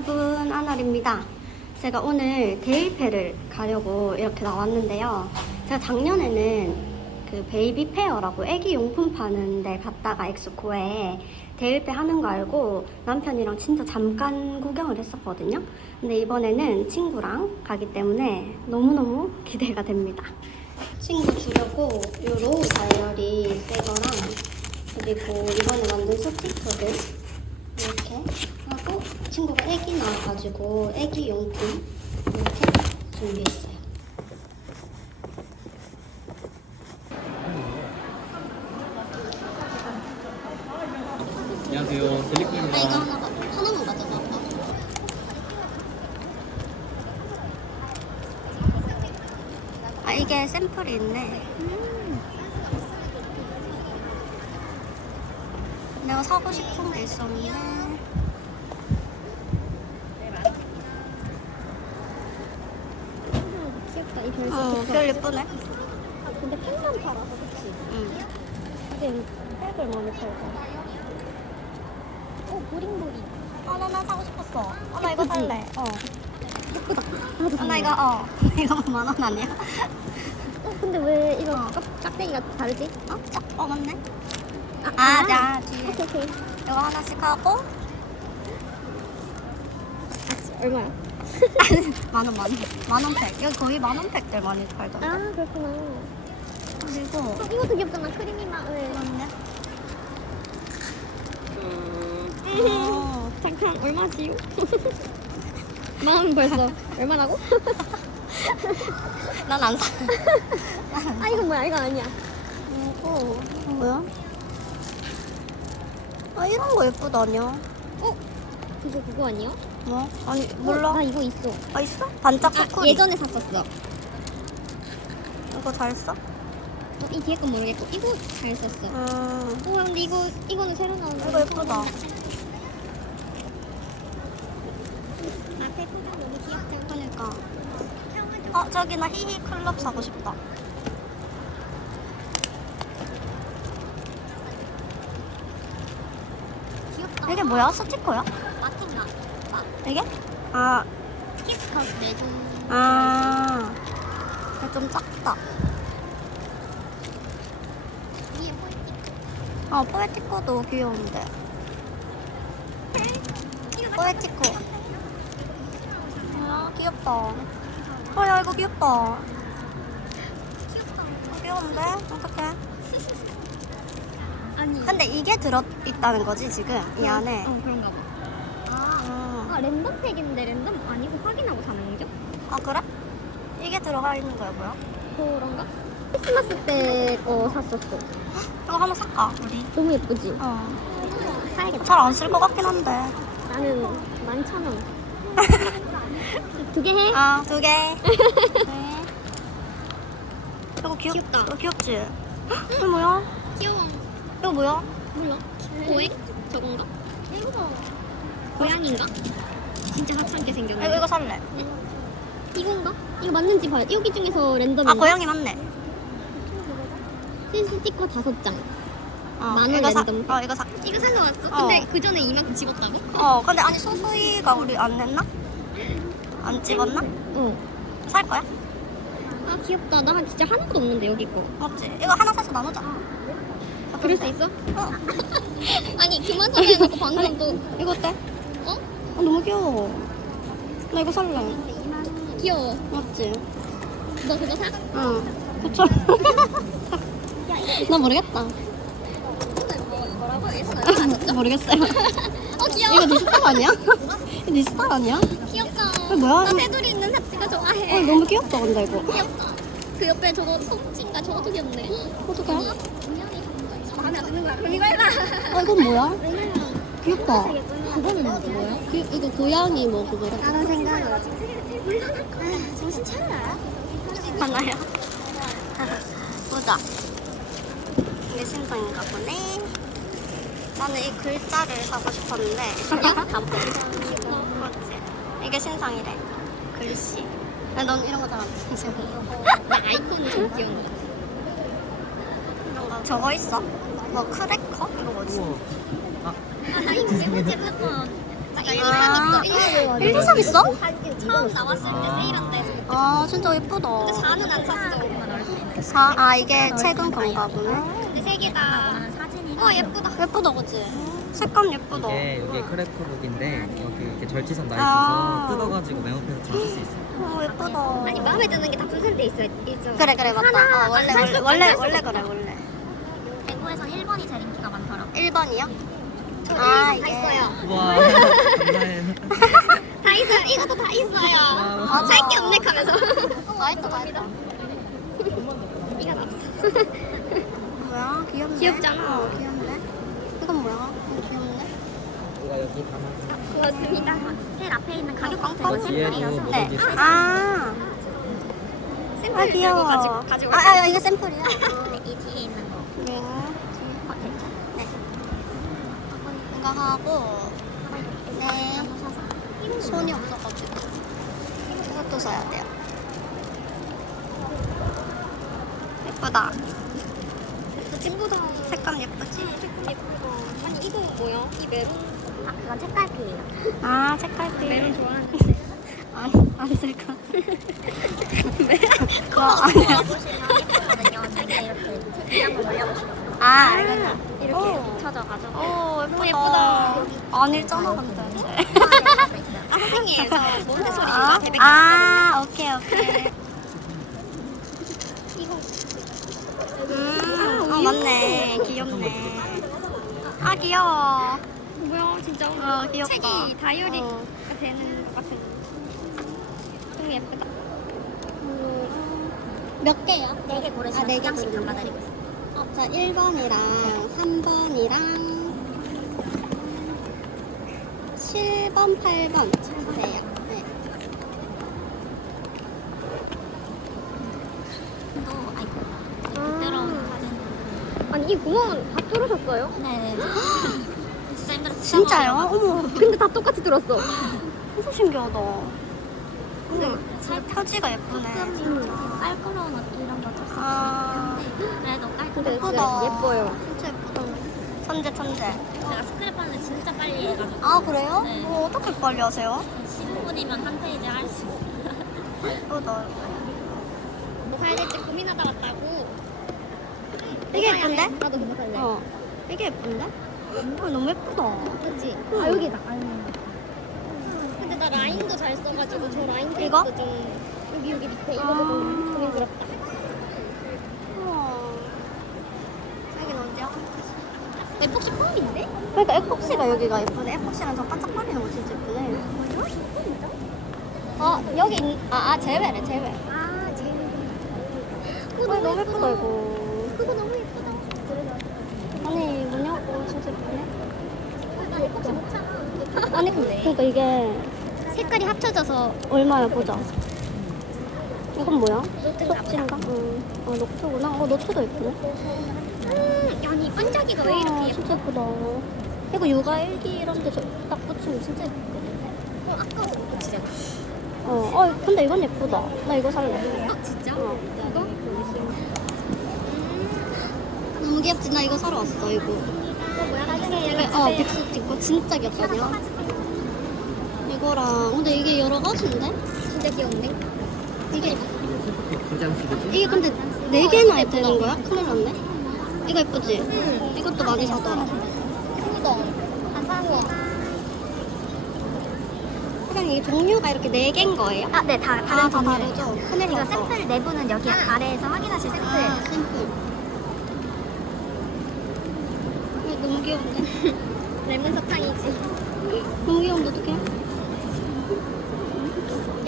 여러분 아날입니다. 제가 오늘 데일페를 가려고 이렇게 나왔는데요. 제가 작년에는 그 베이비 페어라고 애기 용품 파는 데 갔다가 엑스코에 데일페 하는 거 알고 남편이랑 진짜 잠깐 구경을 했었거든요. 근데 이번에는 친구랑 가기 때문에 너무너무 기대가 됩니다. 친구 주려고 이 로우 다이어리 백거랑 그리고 이번에 만든 스티커들 이렇게 친구가 애기 나와가지고 애기 용품 이렇게 준비했어요. 안녕하세요. 아 이거 델리코입니다. 하나 가- 하나만 가져가. 아 이게 샘플이 있네. 내가 사고 싶은 게 있었는데. 예쁘네. 근데 펜만 팔아서 그치? 응. 근데 백을 많이 팔고 어 보링보링 아, 나, 나 사고 싶었어. 아, 나 이거 예쁘지? 살래. 어. 예쁘다 나도 아, 나 이거, 어. 이거 만원 아니야? 어 근데 왜 이거 어. 깍- 깍대기가 다르지? 어? 짝, 어, 맞네. 아, 자, 뒤에. 오케이 오케이 이거 하나씩 하고, 아, 얼마야? 만 원, 만 원. 만원 팩. 여기 거의 만원 팩들 많이 팔던데. 아 그렇구나 그리고, 어, 이것도 귀엽잖아 크리미 맛을 맞네. 어, 잠깐 얼마지요? 마음 벌써 얼마라고? 난안 사. 아 이건 뭐야 이거 아니야 이거, 이거 뭐야? 아, 이런 거 예쁘다냐? 어? 이거 그거 아니야? 뭐? 아니, 어, 몰라. 나 이거 있어 아, 있어? 반짝 아, 초콜릿. 예전에 샀었어 이거 잘 써? 어, 이 뒤에 건 모르겠고 이거 잘 썼어 음, 우와 근데 이거 이거는 새로 나온 거 이거 예쁘다. 앞에 포장 너무 귀엽잖아 그러니까. 어, 저기 나 히히 클럽 사고 싶다. 귀엽다 이게 뭐야? 스티커야? 이게? 아, 매주 아. 이게 좀 작다. 위에 포인트 아, 포에티코도 귀여운데. 포에티코. 아, 귀엽다. 어, 야, 이거 귀엽다. 어, 귀여운데? 어떡해. 아니 근데 이게 들어있다는 거지, 지금? 이 안에. 어 그런가 봐 아, 아 랜덤 팩인데 랜덤 아니고 확인하고 사는 거죠? 아, 그래? 이게 들어가 있는 거야, 뭐야? 그런가? 크리스마스 때 거 샀었어 이거 하나 살까, 우리? 너무 예쁘지? 어. 사야겠다 잘 안 쓸 것 같긴 한데. 나는 11,000원 두 개 해? 아, 두 개. 네. 이거 귀엽, 귀엽다. 이거 귀엽지? 헉, 이거 뭐야? 귀여워 이거 뭐야? 몰라 고액? 저건가? 이거 고양인가? 진짜 하찮게 생겼네 이거, 이거 살래. 이건가? 이거 맞는지 돼. 여기 중에서 랜덤 아, 고양이 맞네. 스티커 다섯 장 어, 만원 이거 사, 랜덤. 어, 이거 사. 이거 사서 왔어? 어. 근데 그 전에 이만큼 집었다고? 어, 근데 아니, 소수이가 우리 안 냈나? 안 집었나? 어. 살 거야? 아 귀엽다. 나 진짜 하나도 없는데 여기 거. 맞지? 이거 하나 사서 나누자. 그럴 수 있어? 어. 아니 그만 소리 해놓고 방금 또 이거 어때? 어? 어, 너무 귀여워. 나 이거 살래. 귀여워. 맞지? 너 그거 사? 응. 그쵸? 나 모르겠다. 했어요? 모르겠어요. 어 귀여워. 이거 네 스타일 아니야? 이거 네 스타일 아니야? 귀엽다. 이거 뭐야? 나 테두리 있는 삽지가 어, 좋아해. 너무 귀엽다, 근데 이거. 귀엽다. 그 옆에 저거 송진가 저것도 귀엽네. 어떡해? 마음에 안 드는 거야. 그럼 이거 해라. 아, 이건 뭐야? 귀엽다. 그거는 뭐야? 그, 이거 고양이 뭐 그거래. 다른 생각을 하지. 정신 차려라. 하나요? 보자. 이게 신상인가 보네. 나는 이 글자를 사고 싶었는데. 다 맞지? 이게 신상이래. 글씨. 근데 넌 이런 거 잘안 쓰지? 나 아이콘이 좀 귀여운 거. 저거 있어? 뭐 크래커? 이거 뭐지? 우와. 아, 아, 나 이거 세 번째 핸드폰. 나 이거 아. 사봤어. 이거 맞아. 1, 2, 3 있어? 처음 나왔을 때 세일한 때. 아 진짜 예쁘다. 근데 4는 안 샀어. 4? 아 이게 최근 건가 보네. 근데 세 개다. 어 예쁘다. 예쁘다 그치? 색감 예쁘다. 이게 여기 크래커룩인데 여기 이렇게 절지선 나 아. 있어서 뜯어가지고 맹업해서 잡을 수 있어요. 어 예쁘다. 아니 마음에 드는 게 다 분산돼 있어 있죠. 그래 그래 맞다. 하나 어, 원래 살 원래 수- 원래 원래. 그래 원래. 대구에서 1번이 제일 인기가 많더라고. 1번이요? 저 아, 다. 있어요. 와 감사해요. 다 있어요. 이것도 다 있어요. 맞아. 살 게 없네 하면서. 다 있다 다 있다. 이가 나왔어. 뭐야 귀엽네. 귀엽잖아. 어 귀엽네. 이건 뭐야? 어, 귀엽네. 이거 여기 담아. 고맙습니다. 셀 앞에 있는 가격. 광고 샘플이어서. 네. 아. 샘플 아 귀여워. 가지고 가지고. 아, 아 이거 샘플이야. 이 뒤에 있는 거. 네. 어, 됐죠? 네. 이거 하고 네. 손이 없어가지고 이것도 사야 돼요. 예쁘다. 예쁘다. 색감 예쁘지? 예쁘다. 아니 이거 뭐야? 이 메론. 아 그건 책갈피예요. 아 색깔이. 메론 좋아하는데. 안안쓸 것. 왜? 그거 아니야. 보시면 예쁘거든요. 자기가 이렇게 책 위에 한번 올려보시면 아 알겠다. 이렇게 오. 비춰져가지고. 오 예쁘다. 예쁘다. 아닐잖아 근데. 아 선생님에서 몬테소리인가? 아, 데뷔 아 오케이 오케이. 음, 어 맞네. 귀엽네. 아 귀여워. 뭐야 진짜 어 귀엽다. 책이 다이어리가 어. 되는 것 같은. 너무 예쁘다. 몇 개요? 네개 고르시면 아, 네개 두 장씩 고르면 담아드리고 있어요. 어, 자 1번이랑 3번이랑 7번, 8번 주세요. 네. 또 아이고 사진. 아니 이 구멍은 다 뚫으셨어요? 네. 진짜 힘들었어요. 진짜요? 어머, 근데 다 똑같이 뚫었어. 너무 신기하다. 근데 살 표지가 예쁘네. 진짜. 깔끔한 옷 이런 거 줬어요. 아, 그래도 깔끔. 예쁘다. 예뻐요. 천재, 천재. 제가 스크랩 하는 진짜 빨리 해가지고 아, 그래요? 네. 뭐 어떻게 빨리 하세요? 15분이면 한 페이지 할 수 있어요. 예쁘다. 뭐 사야 될지 고민하다 왔다고. 되게 예쁜데? 나도 뭐 살래. 어. 되게 예쁜데? 어, 너무 예쁘다. 그치? 응. 아 여기다. 근데 나 라인도 잘 써가지고 저 라인 이거? 테이프도 좀 여기 여기 밑에 이거 아. 좀 고민스럽다. 우와. 여긴 어디야? 에폭시 폼인데? 그러니까 에폭시가 여기가 예쁘네. 에폭시랑 저 반짝거리는 거 진짜 예쁘네. 뭐죠? 아, 여기, 있- 아, 아, 제외래, 제외. 아 지금. 어, 너무 예쁘다, 이거. 그거 너무 예쁘다. 아니, 뭐냐고, 진짜 예쁘네. 나 에폭시 못 참아. 아니, 그러니까 이게 색깔이 합쳐져서 얼마야, 보자. 이건 뭐야? 속지인가? 응. 아, 녹초구나. 어, 녹초도 예쁘네. 음, 반짝이가 왜 아, 이렇게 예뻐? 진짜 예쁘다. 이거 육아 일기 이런 데딱 붙이면 진짜 예쁘거든. 어, 아까워. 진짜. 어, 어, 근데 이건 예쁘다. 나 이거 살래. 어 진짜? 어. 이거? 너무 귀엽지? 나 이거 사러 왔어, 이거. 이거 뭐야? 나중에 이거, 어. 빅스 찍고 진짜 귀엽거든요. 이거랑, 근데 이게 여러 가지인데? 진짜 귀여운데? 이게? 이게 근데 네 개나 되는 거야? 큰일 났네. 이거 예쁘지? 응. 이것도 많이 사더라. 거. 그냥 이 종류가 이렇게 네 개인 거예요? 아, 네, 다 아, 다른 다 종류예요. 다르죠? 큰일 이거. 샘플 내부는 여기 아 래에서 확인하실 수 있어요. 아, 샘플. 이거 너무 귀여운데? 레몬 사탕이지. 너무 귀여운데, 어떡해?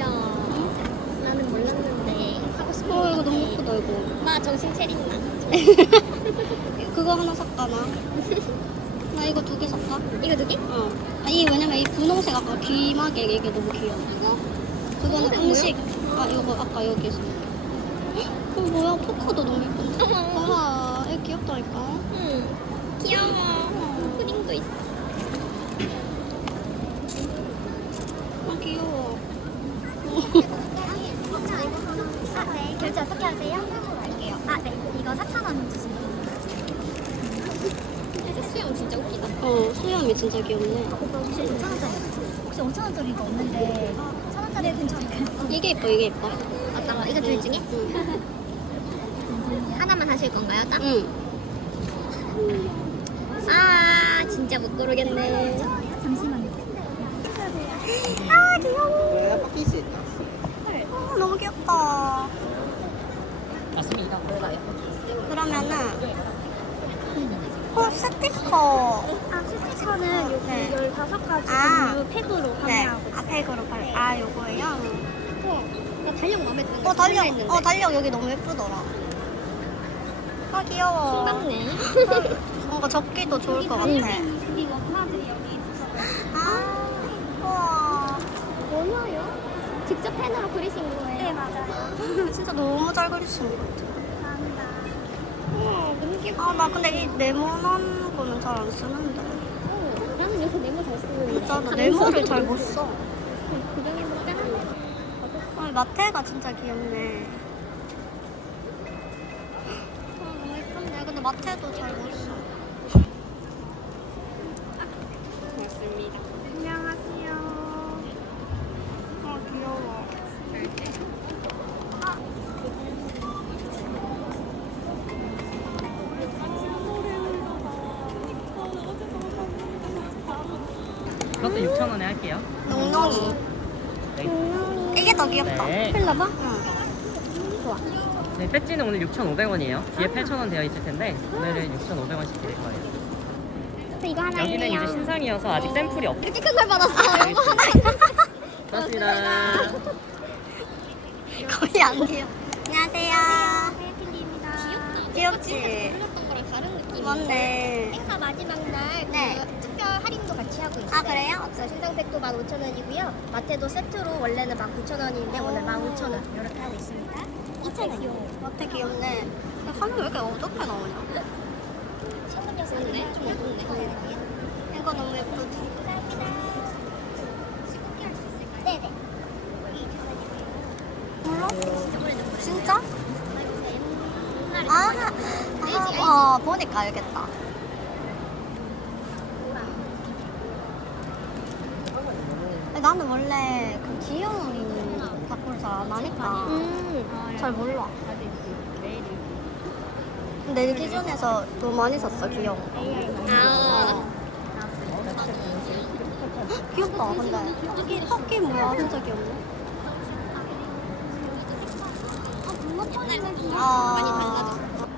야, 나는 몰랐는데 사고 싶은 어, 거 이거. 너무 예쁘다, 이거. 나 정신 차린다. 그거 하나 살까, 나? 나 이거 두개 살까? 이거 두 개? 어. 아, 이 왜냐면 이 분홍색 아까 귀마개 이게 너무 귀여워. 이거? 그거는 음식. 아, 이거 아까 여기서. 어, 뭐야? 포카도 너무 예쁜데? 와, 이거 귀엽다니까. 응. 귀여워. 푸딩도 있어. 아, 귀여워. 아, 네. 결제 어떻게 하세요? 할게요. 아, 네. 이거 4,000원 주시면 됩니다. 수영 진짜 웃기다. 어, 수염이 진짜 귀엽네. 혹시 5,000원짜리 혹시 진짜 5천 원짜리가 없는데 1천 원짜리 괜찮을까? 이게 예뻐, 이게 예뻐. 어떤 거? 이거 둘 중에? 하나만 하실 건가요? 딱? 응. 아 진짜 못 고르겠네. 잠시만요. 아, 귀여워. 그래야 바뀔 수 있다. 어, 너무 귀엽다. 맞습니다. 그러면은, 어, 스티커. 아 스티커는 여기 네. 15가지 아. 종류 팩으로 네. 판매하고. 아, 팩으로 팔. 아, 요거예요? 나 달력 마음에 드는 어, 달력. 어, 달력 여기 너무 예쁘더라. 아, 귀여워. 맞네. 뭔가 접기도 좋을 것 같아. 여기 아, 우와. 뭐예요? 직접 펜으로 그리신 거예요? 네 맞아요. 진짜 너무 잘 그리시는 것 같아. 아, 나 근데 이 네모난 거는 잘 안 쓰는데. 어, 나는 요새 네모 잘 쓰는데. 진짜 나 네모를 잘 못 써. 빼는 아, 마테가 진짜 귀엽네. 6,500원이에요. 뒤에 8,000원 되어 있을 텐데 오늘은 6,500원씩 드릴 거예요. 저 이거 하나 여기는 있네요. 이제 신상이어서 아직 샘플이 없. 이렇게 큰 걸 받았어요. 고맙습니다. 거의 안 귀여워. 안녕하세요. 헤이클리입니다. 귀엽다. 귀엽지? 불렀던 거랑 다른 느낌. 맞네. 행사 마지막 날 네. 그 특별 할인도 같이 하고 있어요. 아, 그래요? 그래서 신상팩도 15,000원이고요. 마테도 세트로 원래는 19,000원인데 오늘 15,000원 이렇게 하고 있습니다. 2,000원. 귀여워. 마테 귀엽네. 근데 화면 왜 이렇게 어둡게 나오냐? 신문 녀석이네. 좀 예쁜데. 이거 너무 예쁘지? 감사합니다. 네네. 몰라? 네. 진짜? 아, 아, 어, 보니까 알겠다. 나는 원래 그 귀여운 안 하니까 음. 잘 몰라. 내 기준에서 너무 많이 샀어, 귀여운 거. 아. 헉, 귀엽다, 근데. 토끼 뭐야, 진짜 귀엽네. 아. 많이 달라졌어.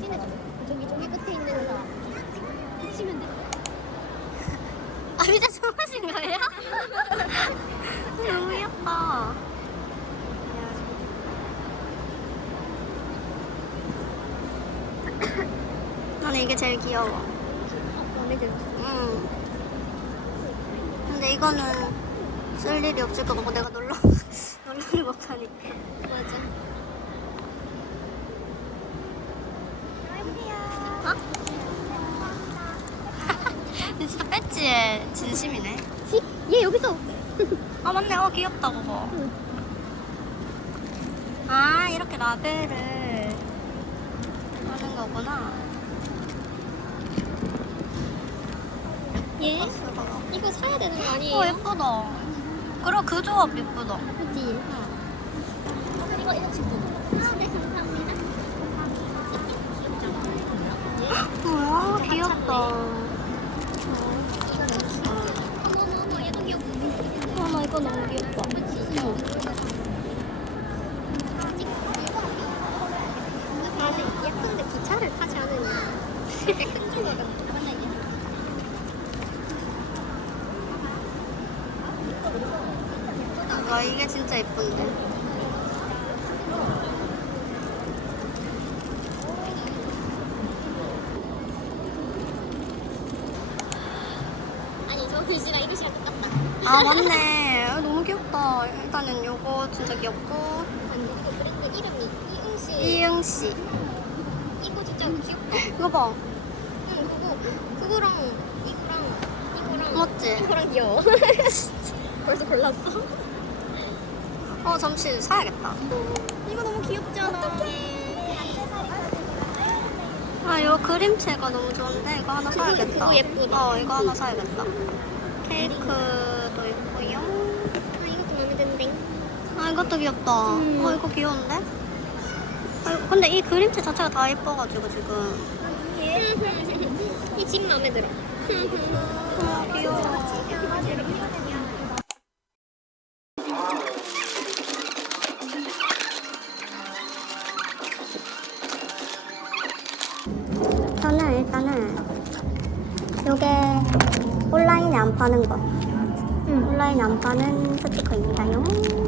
진해져. 저기 저기 끝에 있는 거 붙이면 돼. 아, 이제 주무신 거예요? 너무 귀엽다. 이게 제일 귀여워. 마음에 들었어. 응. 근데 이거는 쓸 일이 없을 것 같고 내가 놀러 놀러를 못 가니까. 맞아. 어? 근데 진짜 배지의 진심이네. 집? 얘 여기서 아 맞네. 어 귀엽다 그거. 아 이렇게 라벨을 하는 거구나. 얘 예쁘다. 이거 사야 되는 거 아니에요? 어 예쁘다. 그리고 그 조합 예쁘다. 그치? 이거 이거 친구. 아, 네 감사합니다. 귀엽다. 어머 어머 얘도 귀엽고. 어나 이거 너무 귀엽다. 아, 근데 예쁜데 기차를 타지 않으니 되게 큰 거가 맞나 이게? 와 이게 진짜 예쁜데. 아니 저 글씨랑 이 글씨랑 똑같다. 아 맞네. 아, 너무 귀엽다. 일단은 요거 진짜 귀엽고 아니 이거 브랜드 이름이 이응 씨. 이응 씨. 이거 진짜 귀엽다. 이거 봐. 응 그거 그거랑 이거랑 이거랑 맞지? 이거랑 귀여워. 벌써 골랐어? 어 잠시 사야겠다. 이거 너무 귀엽잖아. 아 이거 그림체가 너무 좋은데 이거 하나 사야겠다. 그거 예쁘다. 어 이거 하나 사야겠다. 케이크 이것도 있고요. 아 이것도 마음에 드는데. 아 이것도 귀엽다. 음. 어 이거 귀여운데? 아이고, 근데 이 그림체 자체가 다 예뻐가지고 지금. 이집 마음에 들어. 아 귀여워. 파는 거. 온라인에 안 파는 스티커입니다요.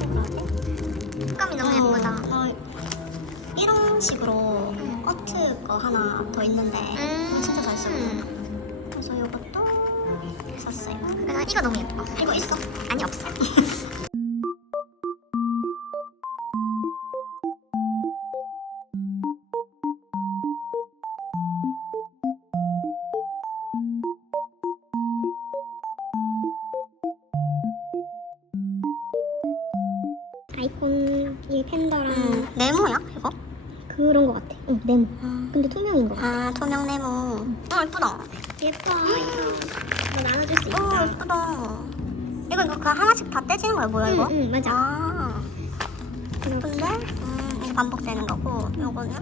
색감이 너무 예쁘다. 어, 이런 식으로 커트 거 하나 더 있는데 음. 진짜 잘 쓰거든. 그래서 이것도 샀어요. 그래서 이거 너무 예뻐. 이거 있어? 아니 없어. 예쁘다. 예뻐. 너 나눠줄 수 있어. 어 예쁘다. 이거 이거 그 하나씩 다 떼지는 거야 뭐야 이거? 응, 응, 맞아. 아 예쁜데? 음 이거 반복되는 거고 요거는?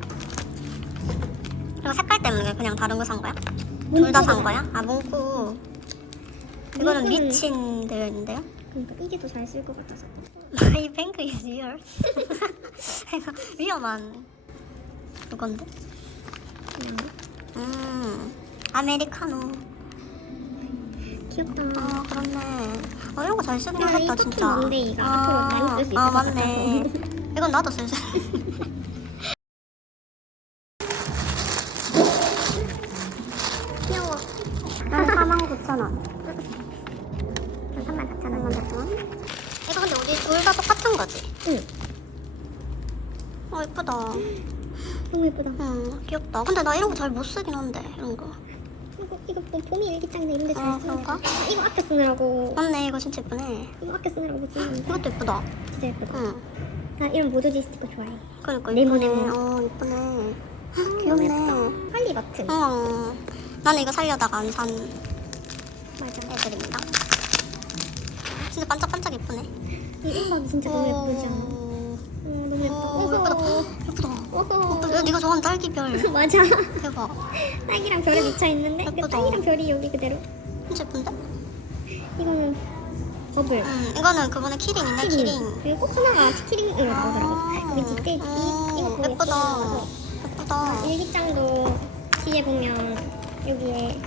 이거 색깔 때문에 그냥 다른 거 산 거야? 둘 다 산 거야? 아 문구. 이거는 문구는- 미친 되어 있는데요? 그러니까 이게 더 잘 쓸 것 같아서. My bank is yours. 이거 위험한 그건데? 그냥 음 아메리카노. 귀엽다. 아 그렇네. 어 이런 거 잘 쓰긴 야, 하겠다 진짜. 뭔데, 이거? 앞으로 많이 쓸 수 있을 아 것 맞네. 같아서. 이건 나도 쓸 수. 귀여워. 난 4만 9천 원. 3만 4천 4만 원. 4천 원. 이거 근데 우리 둘 다 똑같은 거지? 응. 어 예쁘다. 너무 예쁘다. 응 귀엽다. 근데 나 이런 거 잘 못 쓰긴 한데 이런 거. 이거 뭐 봄이 일기장이나 이런 데잘 아, 쓰는 거. 그런가? 아, 이거 아껴 쓰느라고. 맞네 이거 진짜 예쁘네. 이거 아껴 쓰느라고 못 쓰는데. 이것도 예쁘다. 진짜 예쁘다. 응. 나 이런 모조지 스티커 좋아해. 그러니까 네모, 예쁘네. 네모. 어 예쁘네. 귀엽네. 예쁘다. 할리 버튼. 어. 나는 이거 살려다가 안 산. 애들입니다. 진짜 반짝반짝 예쁘네. 이 음악이 진짜 너무 예쁘지 않아? 어, 음, 너무 예뻐. 어, 예쁘다. 예쁘다. 오호. 어, 네가 좋아하는 딸기별. 맞아. 대박. 딸기랑 별이 미쳐 있는데 그 예쁘다. 딸기랑 별이 여기 그대로. 진짜 예쁜데? 이거는 버블. 응, 이거는 그번에 키링이네, 키링. 그리고 꼭 하나가 키링으로 나오더라고. 아, 우리 뒷대 이 이거 보고 예쁘다. 예뻐서. 예쁘다. 일기장도 뒤에 보면 여기에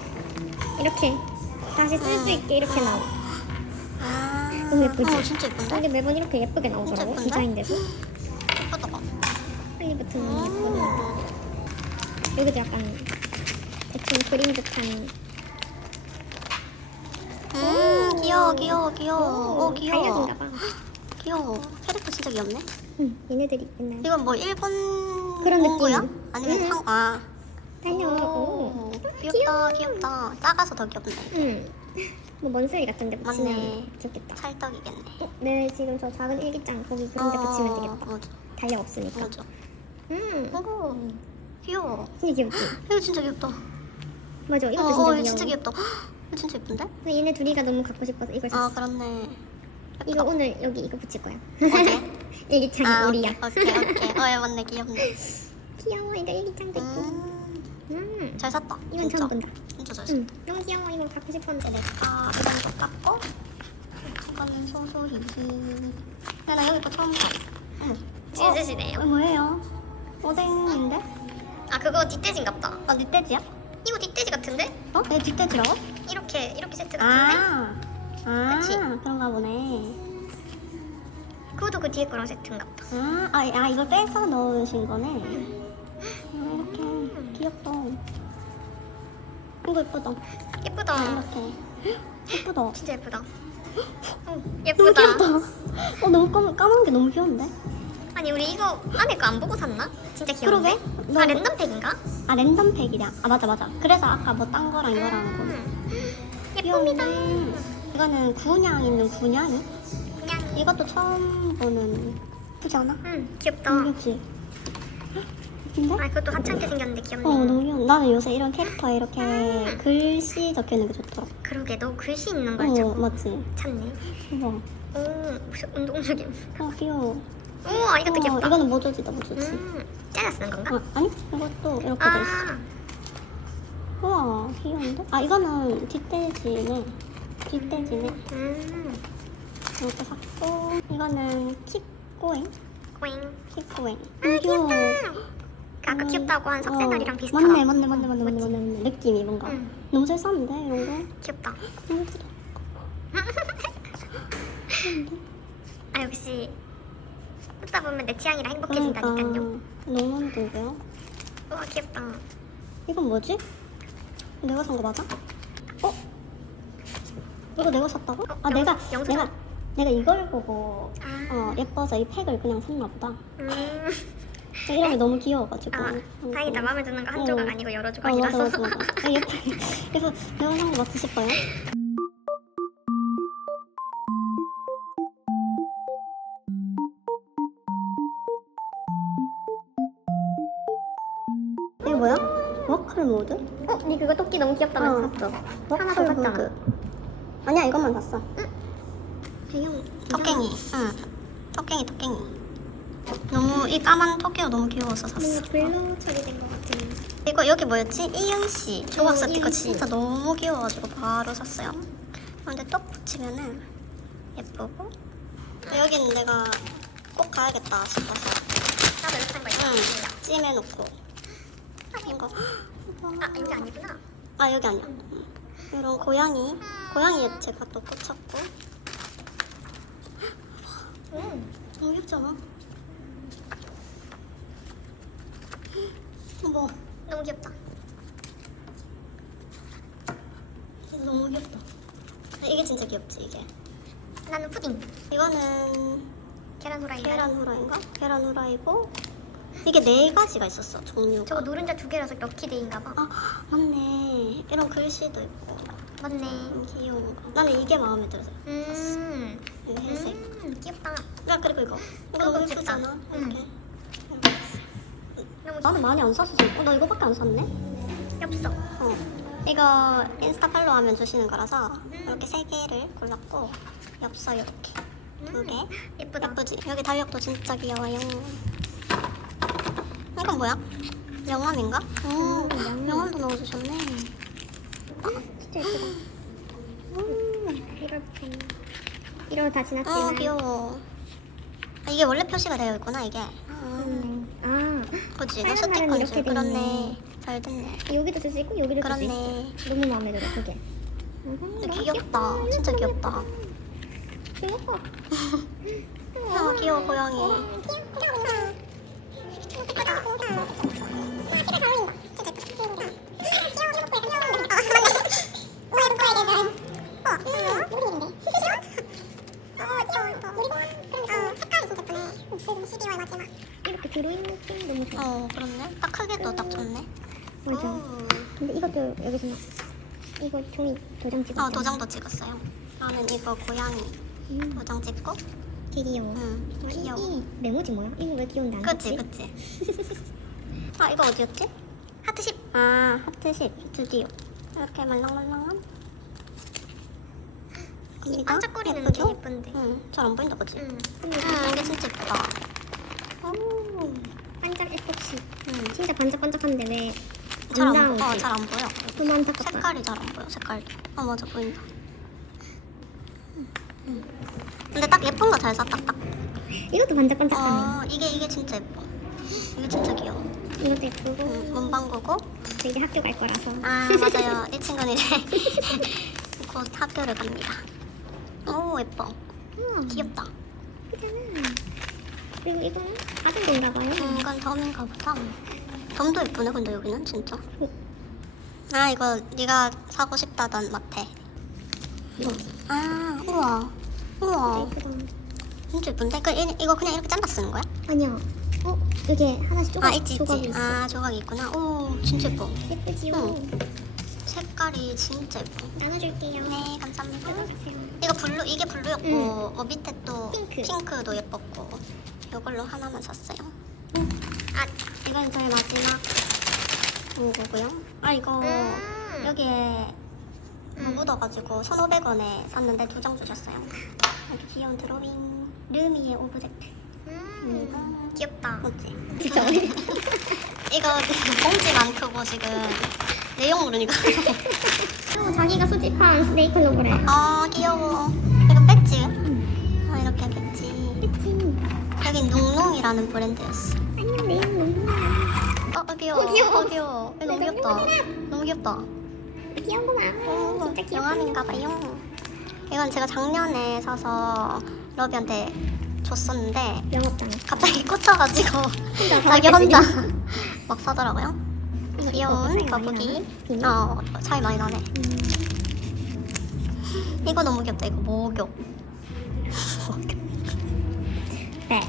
이렇게 다시 쓸 수 음. 있게 이렇게 나와. 아, 너무 예쁘지? 어, 진짜 예쁜데? 이게 매번 이렇게 예쁘게 나오더라고 진짜 예쁜데? 디자인돼서. 예쁘다. 할리 버튼 너무 음. 예쁘고 여기도 약간 그림 듯한. 음, 귀여워, 귀여워, 귀여워. 오, 귀여워. 달려준가 봐. 귀여워. 캐릭터 진짜 귀엽네. 응, 얘네들이 맨날 이건 뭐 일본 그런? 느낌. 아니면 응. 한 아. 달려. 오. 오, 귀엽다, 귀엽다. 작아서 더 귀엽네. 응. 뭐 먼슬리 같은데 붙이면. 좋겠다. 찰떡이겠네. 어, 네 지금 저 작은 일기장 거기 그런데 붙이면 되겠다. 맞아, 달력 없으니까. 맞아. 음. 오, 귀여워. 진짜 귀엽지? 이거 진짜 귀엽다. 맞아 이것도 어, 진짜 어, 진짜 귀엽다. 이거 진짜 예쁜데? 근데 얘네 둘이가 너무 갖고 싶어서 이걸 아, 샀어. 그렇네. 이거 오늘 여기 이거 붙일 거야. 어디? 일기장이 아, 우리야. 오케이, 오케이. 어, 야, 맞네, 귀엽네. 귀여워 이거 일기장도 있고. 음, 음. 잘 샀다. 이건 진짜. 처음 본다. 진짜 잘 샀다. 응. 너무 귀여워 이거 갖고 싶었는데. 아, 이건 똑같고. 이거는 소소히. 근데 나 여기 거 처음 봐. 응. 찢으시네요. 어, 뭐예요? 오뎅인데? 아 그거 뒷돼지인갑다. 아, 뒷돼지야? 이거 뒷돼지 같은데? 어? 내 뒷돼지라고? 이렇게 이렇게 세트 같은데? 아, 아, 그치? 그런가 보네. 그것도 그 뒤에 거랑 세트인갑다. 아, 아, 아 이걸 빼서 넣으신 거네. 이렇게 귀엽다. 이거 예쁘다. 예쁘다. 이렇게 예쁘다. 진짜 예쁘다. 어, 너무 예쁘다. 귀엽다. 어 너무 까만, 까만 게 너무 귀여운데? 아니 우리 이거 안에 거 안 보고 샀나? 진짜 귀여운데? 그러게. 아 너- 랜덤 팩인가? 아 랜덤 팩이야. 아 맞아 맞아. 그래서 아까 뭐 딴 거랑 이거랑 거. 음. 예쁩니다. 귀여운데. 이거는 군냥 있는 군냥이. 그냥 이것도 처음 보는 예쁘지 않아? 음 귀엽다. 너무 귀엽지? 근데? 아 그것도 하찮게 생겼는데 귀엽네. 어 너무 귀여워. 나는 요새 이런 캐릭터에 이렇게 글씨 적혀 있는 게 좋더라. 그러게 너 글씨 있는 걸 어 자꾸 맞지? 찾네. 대박. 오 운동적인. 아 귀여워. 우와 이것도 어, 귀엽다. 이거는 모조지다 모조지. 음 잘라 쓰는 건가? 어, 아니 이것도 이렇게 돼 있어. 아 우와 귀여운데? 아 이거는 뒷돼지네. 뒷돼지네. 음. 이렇게 샀고 이거는 킥고잉. 꼬잉. 킥고잉. 아 귀여워. 귀엽다. 그 아까 음, 귀엽다고 한 석쇠놀이랑 어, 비슷하다. 맞네 맞네 맞네 맞네 맞네 맞네 맞네 느낌이 뭔가 응. 너무 잘 쌌는데 이런 거 귀엽다. 아 역시 듣다 보면 내 취향이라 그러니까 행복해진다니까요. 너무 힘들고요. 우와 귀엽다. 이건 뭐지? 내가 산 거 맞아? 어? 이거 내가 샀다고? 어, 아 영- 내가 영수 내가 샀- 내가 이걸 보고 아. 어 예뻐서 이 팩을 그냥 샀나 보다. 음. 이름이 너무 귀여워가지고. 아 응, 다행이다 응. 마음에 드는 거한 어. 조각 아니고 여러 어 조각이라서. 맞아 맞아. 아, 예뻐. 그래서 내가 산 거 맞으실 거예요? 워클 모드? 어? 니 그거 토끼 너무 귀엽다면서 어. 샀어. 하나 더 샀잖아. 아니야 이것만 샀어. 배경 토깽이. 응. 토깽이 토깽이. 너무 이 까만 토끼가 너무 귀여워서 샀어. 블루 처리된 것 같은. 이거 여기 뭐였지? 이윤 씨 조각 어, 씨. 진짜 너무 귀여워가지고 바로 샀어요. 근데 떡 붙이면은 예쁘고 여기는 내가 꼭 가야겠다 싶어서 나도. 응 찜해놓고 이거 아 여기 아니구나. 아 여기 아니야. 이런 고양이 고양이 제가 또 꽂혔고 음. 너무 귀엽지 않아? 어머 너무 귀엽다. 너무 귀엽다. 이게 진짜 귀엽지 이게. 나는 푸딩. 이거는 계란 후라이. 계란 후라이인가? 계란 후라이고 이게 네 가지가 있었어 종류가. 저거 노른자 두 개라서 럭키데이인가 봐. 아 맞네. 이런 글씨도 있고 맞네. 좀 귀여운 거. 나는 이게 마음에 들어서. 음. 이 회색. 음 귀엽다. 아 그리고 이거. 이거 너무. 예쁘잖아. 응. 이렇게. 너무 나는 많이 안 샀어. 어, 나 이거밖에 안 샀네. 엽서. 어. 이거 인스타 팔로우 하면 주시는 거라서 이렇게 세 개를 골랐고 엽서 이렇게 두 개. 예쁘다. 예쁘지? 여기 달력도 진짜 귀여워요. 이건 뭐야? 명함인가? 오, 명함도 넣어주셨네. 진짜 예쁘다. 음, 이럴 펜. 이러고 다 어, 지났지만. 귀여워. 아, 이게 원래 표시가 되어 있구나, 이게. 음, 아, 그치? 스티커인 날은 줄. 이렇게 그렇네. 됐네. 잘 됐네. 여기도 쓸 수 있고 여기도 쓸 수 있어. 그렇네. 너무 마음에 들어 그게. 근데 귀엽다. 진짜 귀엽다. 귀여워. 아, 귀여워, 고양이. 이렇게 들어있는 느낌 너무 좋아. 어, 그렇네. 딱 크게도 딱 좋네. 맞아. 오. 근데 이것도 여기서 막 이거 종이 도장. 어, 도장도 찍었어요. 나는 이거 고양이 음, 도장 찍고. 되게 귀여워. 응, 귀여워. 이 메모지 뭐야? 이거 왜 귀여운데 안 그치? 그치. 아, 이거 어디였지? 하트십. 아, 하트십 드디어. 이렇게 말랑말랑한. 이 반짝거리는 예쁘죠? 게 예쁜데. 응, 잘안 보인다, 그치? 응. 응, 이게 진짜 예쁘다. 오, 반짝 에폭시. 응. 진짜 반짝반짝한데 왜? 잘안 보여. 어, 잘안 보여. 너무 안타깝다. 색깔이 잘 안 보여, 색깔도. 아, 맞아, 보인다. 응. 근데 딱 예쁜 거 잘 샀다, 딱. 이것도 반짝반짝하네. 어, 이게, 이게 진짜 예뻐. 이게 진짜 귀여워. 이것도 예쁘고. 응, 문방구고. 저 이제 학교 갈 거라서. 아, 맞아요. 이 친구는 이제 곧 학교를 갑니다. 오, 예뻐. 음, 귀엽다. 그잖아. 그리고 이거는 작은 건가 봐요. 음, 이건 덤인가 보다. 덤도 예쁘네 근데 여기는 진짜 아 이거 네가 사고 싶다던 마테 이거. 아 우와 우와 예쁘다. 진짜 예쁜데? 그, 이- 이거 그냥 이렇게 잘라 쓰는 거야? 아니야. 어? 여기 하나씩 조각, 아 있지 조각이 있지 있어. 아 조각이 있구나 오 진짜 예뻐 예쁘지요? 응. 색깔이 진짜 예뻐 나눠줄게요. 네 감사합니다 가져가세요. 이거 블루 이게 블루였고 응. 어, 밑에 또 핑크. 핑크도 예뻤고 이걸로 하나만 샀어요 아 이건 저의 마지막 이거고요 아 이거 음. 여기에 뭐 묻어가지고 1,500원에 샀는데 두 장 주셨어요 이렇게 귀여운 드로잉 르미의 오브젝트 음. 귀엽다. 맞지? 진짜 이거 봉지만 크고 지금 내용 모르니까 어, 자기가 수집한 스네이클로그래. 아 귀여워 이거 배지 아 이렇게 배지 그치. 여긴 농농이라는 브랜드였어 안녕, 내용 너무 어, 어 귀여워 어, 귀여워. 어, 귀여워 너무 귀엽다 너무 귀엽다 귀여운 거 많아. 어, 진짜 귀엽다. 영암인가 봐요 이건 제가 작년에 사서 러비한테 줬었는데 영업장. 갑자기 꽂혀가지고 자기 다 혼자. 막 사더라고요 귀여운 많이 거북이? 어 차이 많이 나네 음. 이거 너무 귀엽다 이거 목욕 네.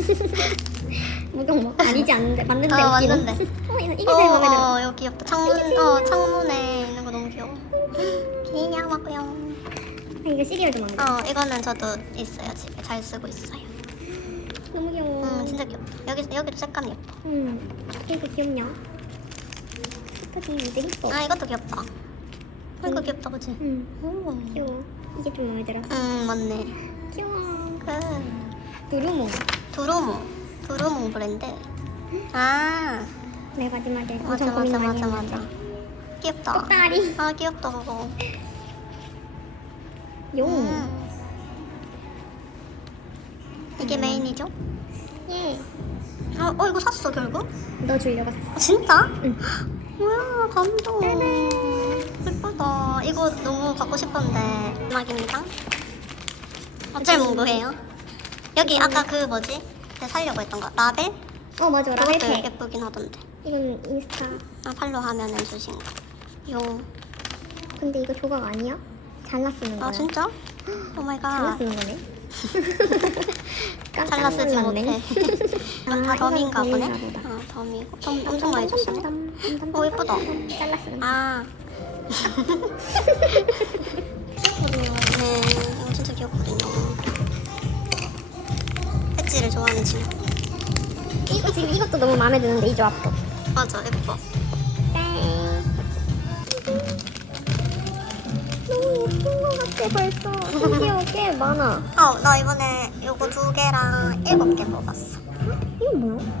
목욕 뭐 아니지 않는데 맞는데 아, 웃기는. 맞는데. 어 이거 이게 제일 마음에 들어. 어, 이거 귀엽다. 창문, 어, 창문에 있는 거 너무 귀여워. 귀여워요. 아, 이거 시리얼도 들어. 어, 이거는 저도 있어요, 집에. 잘 쓰고 있어요. 너무 귀여워. 음, 진짜 귀엽다. 여기, 여기도 색감이 예뻐. 음. 이거 귀엽냐? 스타디 되게 예뻐. 아, 이것도 귀엽다. 이거 음. 귀엽다, 그치? 음. 오. 귀여워. 이게 좀 마음에 들어. 음, 맞네. 귀여워. 그, 두루모. 두루몽. 두루몽 브랜드. 아, 내 마지막에 맞아, 맞아, 맞아. 맞아. 귀엽다. 꽃다리. 아, 귀엽다, 그거. 용. 음. 이게 메인이죠? 예. 어, 어, 이거 샀어, 결국? 너 주려고 샀어. 아, 진짜? 응. 뭐야 감동 예쁘다 이거 너무 갖고 싶었는데 음악입니다 어쩔 문구해요 여기 아까 그 뭐지 내가 살려고 했던 거 라벨? 어 맞아 그것도 라벨팩. 예쁘긴 하던데 이건 인스타. 아 팔로 하면은 주신 거용 근데 이거 조각 아니야? 잘라 쓰는 거야. 아 진짜? 오 마이 갓 잘라 쓰는 거네. 깜짝 잘라 쓰지 놀랐네. 못해 다 아, 덤인가 보네? 보다. 어 덤이고 덤 엄청 많이 줬어 오, 예쁘다. 잘라 쓰는 거. 아 귀엽거든요. 네, 이거 진짜 귀엽거든요. 패치를 좋아하는 친구. 이거 지금 이것도 너무 마음에 드는데 이 조합도. 맞아, 예뻐. 너무 예쁜 거 같아 벌써. 심지어 꽤 많아. 어, 나 이번에 요거 두 개랑 일곱 개 뽑았어. 이건 뭐야?